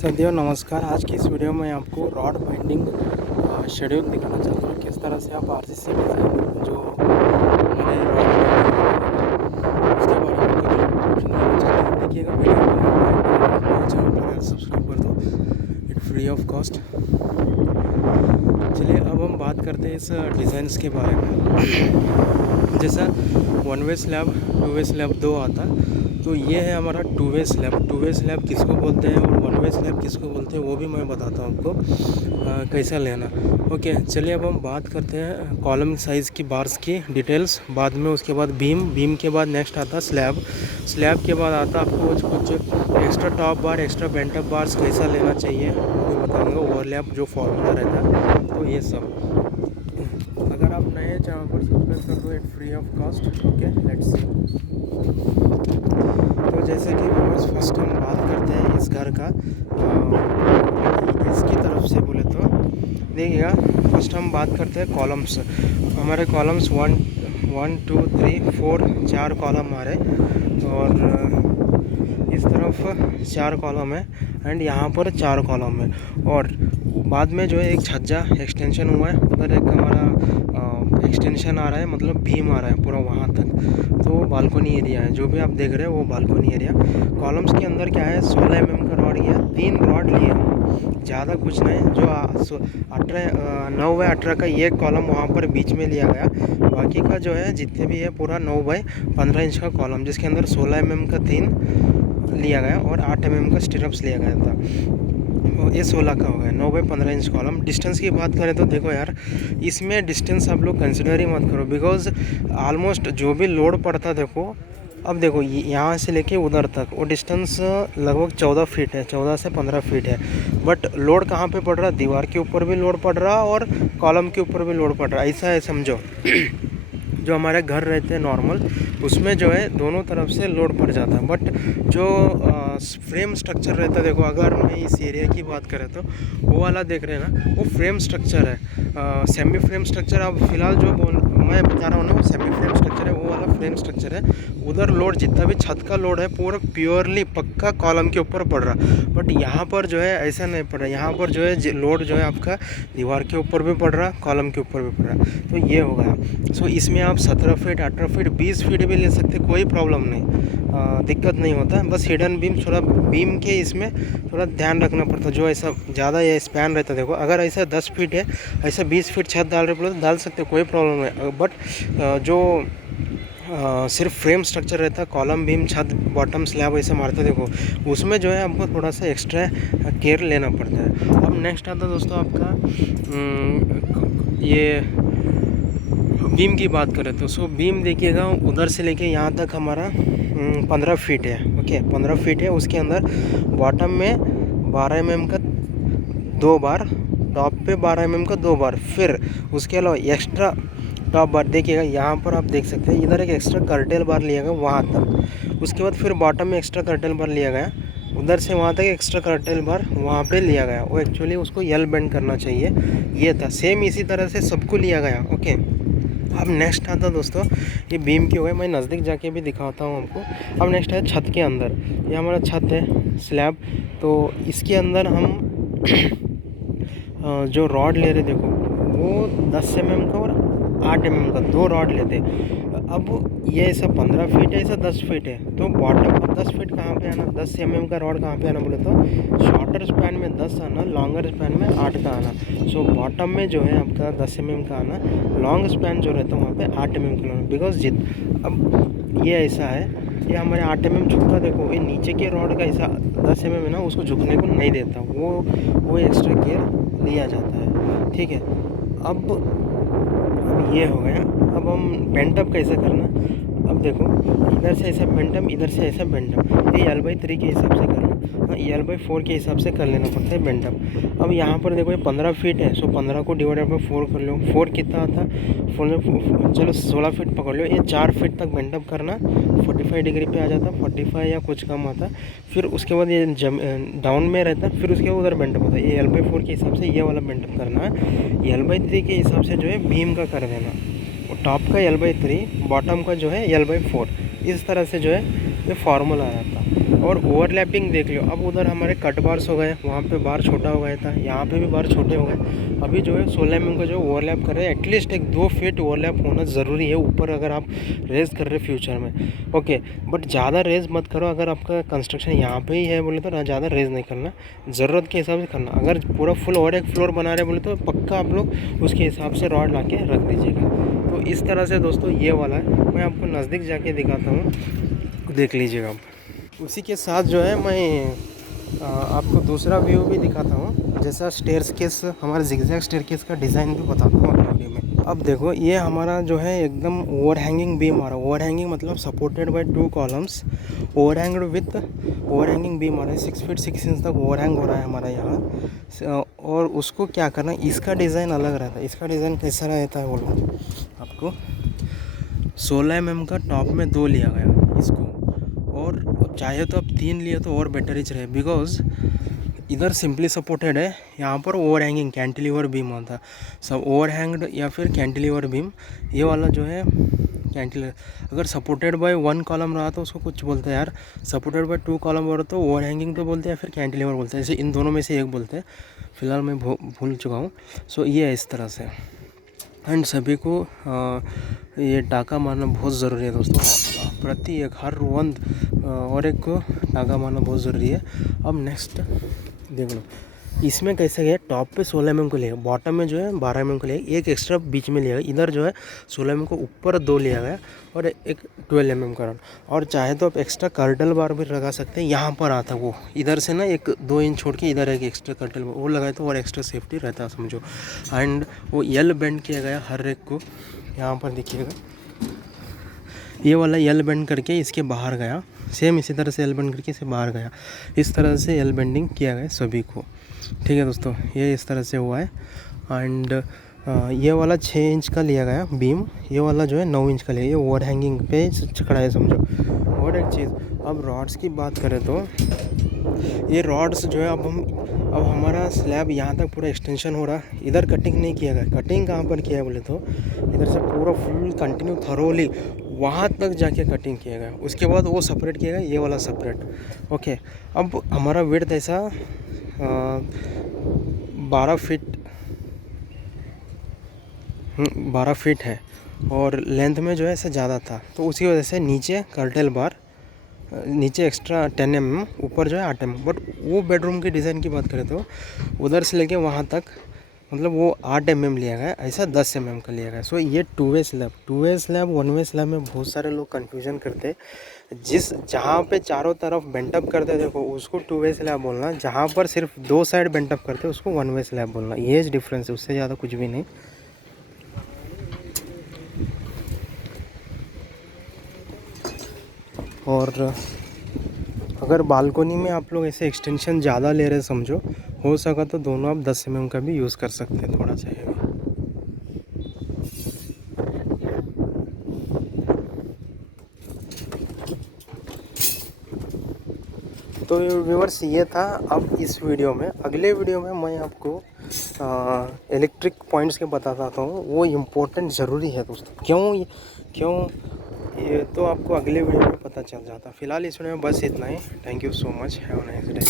सदैव नमस्कार। आज की इस वीडियो में आपको रॉड बाइंडिंग शेड्यूल दिखाना चाहता हूँ। किस तरह से आप आरसीसी डिज़ाइन जो हमारे रॉड उसके बारे में कुछ इन्फॉर्मेशन देना चाहते हैं। देखिएगा वीडियो को चैनल पर सब्सक्राइब कर दो, इट फ्री ऑफ कॉस्ट। चलिए अब हम बात करते हैं इस डिज़ाइंस के बारे में। जैसा one way slab, two way slab दो आता, तो ये है हमारा two way slab. Two way slab किसको बोलते हैं और वन वे स्लैब किसको बोलते हैं वो भी मैं बताता हूँ आपको कैसा लेना। ओके, चलिए अब हम बात करते हैं कॉलम साइज़ की, बार्स की डिटेल्स, बाद में उसके बाद बीम के बाद नेक्स्ट आता स्लैब। स्लैब के बाद आता आपको कुछ एक्स्ट्रा टॉप बार, एक्स्ट्रा बेंटअप बार्स कैसा लेना चाहिए वो भी बताऊँगा, ओवरलैप जो फॉर्मूला रहता है, तो ये सब। अगर आप नए चैनल पर सब्सक्राइब कर दो, it free of cost. Okay, let's see. तो जैसे कि व्यूअर्स, फर्स्ट हम बात करते हैं इस घर का, इसकी तरफ से बोले तो देखिएगा। फर्स्ट हम बात करते हैं कॉलम्स। हमारे कॉलम्स 1 2 3 4 4 कॉलम आ रहे, और इस तरफ 4 कॉलम है, एंड यहाँ पर 4 कॉलम है, और बाद में जो है एक छज्जा एक्सटेंशन हुआ है, उधर एक हमारा एक्सटेंशन आ रहा है, मतलब बीम आ रहा है पूरा वहाँ तक। तो बालकोनी एरिया है, जो भी आप देख रहे हैं वो बालकोनी एरिया। कॉलम्स के अंदर क्या है, 16 mm का रॉड गया, 3 रॉड लिए, ज़्यादा कुछ नहीं। जो 9 बाई 18 का ये कॉलम वहाँ पर बीच में लिया गया, बाकी का जो है जितने भी है पूरा 9 बाई 15 इंच का कॉलम, जिसके अंदर 16 mm का 3 लिया गया और 8 mm का स्टिरप्स लिया गया था। ये 16 का हो गया, 9 बाई 15 इंच कॉलम। डिस्टेंस की बात करें तो देखो यार, इसमें डिस्टेंस आप लोग कंसिडर ही मत करो, बिकॉज ऑलमोस्ट जो भी लोड पड़ता, देखो अब देखो यहाँ से लेके उधर तक वो डिस्टेंस लगभग 14 फीट है, 14 से 15 फीट है। बट लोड कहाँ पे पड़ रहा, दीवार के ऊपर भी लोड पड़ रहा और कॉलम के ऊपर भी लोड पड़ रहा, ऐसा है समझो। जो हमारे घर रहते हैं नॉर्मल, उसमें जो है दोनों तरफ से लोड पड़ जाता है। बट जो फ्रेम स्ट्रक्चर रहता है, देखो अगर मैं इस एरिया की बात करें तो वो वाला देख रहे हैं ना, वो फ्रेम स्ट्रक्चर है। सेमी फ्रेम स्ट्रक्चर आप फिलहाल जो मैं बता रहा हूँ ना, वो सेमी फ्रेम स्ट्रक्चर है, वो वाला फ्रेम स्ट्रक्चर है। उधर लोड जितना भी छत का लोड है पूरा प्योरली पक्का कॉलम के ऊपर पड़ रहा। बट यहाँ पर जो है ऐसा नहीं पड़ रहा, यहाँ पर जो है लोड जो है आपका दीवार के ऊपर भी पड़ रहा, कॉलम के ऊपर भी पड़ रहा। तो ये हो गया। सो इसमें आप 17 फीट, 18 फीट, 20 फीट भी ले सकते, कोई प्रॉब्लम नहीं, दिक्कत नहीं होता। बस हिडन बीम, थोड़ा बीम के इसमें थोड़ा ध्यान रखना पड़ता, जो ऐसा ज़्यादा ये स्पैन रहता। देखो अगर ऐसा 10 फीट है, ऐसा 20 फीट छत डाल रहे बोले तो डाल सकते, कोई प्रॉब्लम नहीं। बट जो सिर्फ फ्रेम स्ट्रक्चर रहता है, कॉलम बीम छत बॉटम स्लैब ऐसे मारते, देखो उसमें जो है आपको थोड़ा सा एक्स्ट्रा केयर लेना पड़ता है। अब नेक्स्ट आता है दोस्तों आपका ये बीम की बात करें तो सो बीम देखिएगा, उधर से लेके यहाँ तक हमारा 15 फीट है। ओके, 15 फीट है। उसके अंदर बॉटम में 12 mm का 2 बार, टॉप पे 12 mm का 2 बार, फिर उसके अलावा एक्स्ट्रा टॉप बार देखिएगा, यहाँ पर आप देख सकते हैं इधर एक एक्स्ट्रा कर्टेल बार लिया गया वहाँ तक। उसके बाद फिर बॉटम में एक्स्ट्रा कर्टेल बार लिया गया, उधर से वहाँ तक एक्स्ट्रा कर्टेल बार वहाँ पे लिया गया। वो एक्चुअली उसको यल बेंड करना चाहिए, ये था। सेम इसी तरह से सबको लिया गया। ओके, अब नेक्स्ट आता दोस्तों, ये बीम की हो गए, मैं नज़दीक जाके भी दिखाता हूँ आपको। अब नेक्स्ट है छत के अंदर। ये हमारा छत है स्लैब, तो इसके अंदर हम जो रॉड ले रहे, देखो वो 10 mm का और 8 mm का 2 रॉड लेते। अब ये ऐसा 15 फीट है, ऐसा 10 फीट है, तो बॉटम 10 फीट कहाँ पे आना, 10 mm का रॉड कहाँ पे आना बोले तो शॉर्टर स्पैन में 10 आना, लॉन्गर स्पैन में 8 का आना। सो बॉटम में जो है आपका 10 mm का आना, लॉन्ग स्पैन जो रहता है वहाँ पे 8 mm का आना। बिकॉज अब ये ऐसा है, ये हमारे 8 mm झुकता, देखो ये नीचे के रॉड का ऐसा 10 mm है ना, उसको झुकने को नहीं देता, वो एक्स्ट्रा केयर लिया जाता है। ठीक है, अब ये हो गया। अब हम बेंटअप कैसे करना, अब देखो इधर से ऐसा बेंटअप, इधर से ऐसा बेंटअप, ये L/3 के हिसाब से करना, L/4 के हिसाब से कर लेना पड़ता है बेंटअप। अब यहाँ पर देखो ये 15 फीट है, सो 15 को डिवाइडेड बाई 4 कर लो। 4 कितना आता, 4 चलो 16 फीट पकड़ लो, ये 4 फीट तक बेंटअप करना, 45 डिग्री पे आ जाता, 45 या कुछ कम आता। फिर उसके बाद ये डाउन में रहता, फिर उसके बाद उधर बेंटअप होता है। ये L/4 के हिसाब से ये वाला बेंटअप करना है, L/3 के हिसाब से जो है बीम का कर देना। टॉप का L/3, बॉटम का जो है L/4, इस तरह से जो है ये फार्मूला आ जाता। और ओवरलैपिंग देख लो, अब उधर हमारे कट बार्स हो गए, वहाँ पे बार छोटा हो गया था, यहाँ पे भी बार छोटे हो गए। अभी जो है 16 mm का जो ओवरलैप कर रहे हैं, एटलीस्ट एक 2 फीट ओवरलैप होना ज़रूरी है ऊपर, अगर आप रेस कर रहे फ्यूचर में। ओके, बट ज़्यादा रेस मत करो। अगर आपका कंस्ट्रक्शन यहाँ पे ही है बोले तो ना ज़्यादा रेस नहीं करना, ज़रूरत के हिसाब से करना। अगर पूरा फुल और एक फ्लोर बना रहे बोले तो पक्का आप लोग उसके हिसाब से रॉड ला के रख दीजिएगा। तो इस तरह से दोस्तों ये वाला है, मैं आपको नज़दीक जाके दिखाता हूँ, देख लीजिएगा आप। उसी के साथ जो है मैं आपको दूसरा व्यू भी दिखाता हूँ, जैसा स्टेयरकेस, हमारा जिगजैग स्टेयरकेस का डिज़ाइन भी बताता हूँ आपको वीडियो में। अब देखो ये हमारा जो है एकदम ओवर हैंगिंग बीम आ रहा है। ओवर हैंगिंग मतलब supported by 2 columns, overhanged with overhanging beam आ रहा है। 6 फीट 6 इंच तक ओवर हैंग हो रहा है हमारा यहाँ। और उसको क्या करना, इसका डिज़ाइन अलग रहता है। इसका डिज़ाइन कैसा रहता है बोलो आपको, 16 mm का टॉप में 2 लिया गया इसको, और चाहे तो आप 3 लिए तो और बेटर ही रहे, बिकॉज इधर सिंपली सपोर्टेड है, यहाँ पर ओवर हैंगिंग कैंटिलीवर बीम आता है। सब ओवर हैंग्ड या फिर कैंटिलीवर बीम, ये वाला जो है कैंटिलीवर। अगर सपोर्टेड बाय 1 कॉलम रहा तो उसको कुछ बोलते हैं यार, सपोर्टेड बाय 2 कॉलम हो रहा तो ओवर हैंगिंग तो बोलते हैं या फिर कैंटिलीवर बोलते हैं। जैसे इन दोनों में से एक बोलते हैं, फिलहाल मैं भूल चुका हूँ। सो ये है इस तरह से। एंड सभी को ये टाका मारना बहुत ज़रूरी है दोस्तों, प्रति एक हर वंद और एक को टाका मारना बहुत ज़रूरी है। अब नेक्स्ट देख लो, इसमें कैसे गया, टॉप पे 16 mm को लिया, बॉटम में जो है 12 mm को लिया, एक एक्स्ट्रा बीच में लिया गया। इधर जो है 16 mm को ऊपर 2 लिया गया और एक 12 mm का रन। और चाहे तो आप एक्स्ट्रा कर्टल बार भी लगा सकते हैं, यहाँ पर आता वो इधर से ना 1-2 इंच छोड़ के इधर एक एक्स्ट्रा कर्टल बार वो लगाए तो और एक्स्ट्रा सेफ्टी रहता है समझो। एंड वो यल बेंड किया गया हर एक को, यहाँ पर देखिएगा ये वाला यल बेंड करके इसके बाहर गया, सेम इसी तरह से यल बेंड करके इसे बाहर गया। इस तरह से यल बेंडिंग किया गया सभी को। ठीक है दोस्तों, ये इस तरह से हुआ है। एंड ये वाला 6 इंच का लिया गया बीम, ये वाला जो है 9 इंच का लिया, ये ओवर हैंगिंग पे खड़ा है समझो। और एक चीज़, अब रॉड्स की बात करें तो ये रॉड्स जो है अब हमारा स्लैब यहाँ तक पूरा एक्सटेंशन हो रहा है। इधर कटिंग नहीं किया गया, कटिंग कहाँ पर किया है बोले तो इधर से पूरा फुल कंटिन्यू थरोली वहाँ तक जाके कटिंग किया गया। उसके बाद वो सेपरेट किया गया, ये वाला सेपरेट। ओके, अब हमारा विड्थ ऐसा 12 फीट है और लेंथ में जो है ऐसा ज़्यादा था, तो उसी वजह से नीचे कर्टेल बार, नीचे एक्स्ट्रा 10 mm, ऊपर जो है 8 mm। बट वो बेडरूम के डिज़ाइन की बात करें तो उधर से लेके वहाँ तक मतलब वो 8 mm लिया गया, ऐसा 10 mm का लिया गया। सो ये 2 वे स्लैब, 2 वे स्लैब 1 वे स्लैब में बहुत सारे लोग कन्फ्यूजन करते हैं। जहाँ पे चारों तरफ बेंटअप करते हैं देखो उसको 2 वे स्लैब बोलना, जहाँ पर सिर्फ 2 साइड बेंटअप करते हैं उसको 1 वे स्लैब बोलना। ये डिफरेंस है, उससे ज़्यादा कुछ भी नहीं। और अगर बालकोनी में आप लोग ऐसे एक्सटेंशन ज़्यादा ले रहे समझो, हो सका तो दोनों आप 10 mm का भी यूज़ कर सकते हैं, थोड़ा सा है। तो व्यूअर्स ये था अब इस वीडियो में। अगले वीडियो में मैं आपको इलेक्ट्रिक पॉइंट्स के बताता हूँ, वो इम्पोर्टेंट ज़रूरी है दोस्तों। क्यों ये तो आपको अगले वीडियो में पता चल जाता। फिलहाल इस वीडियो में बस इतना ही। Thank you so much, have a nice day.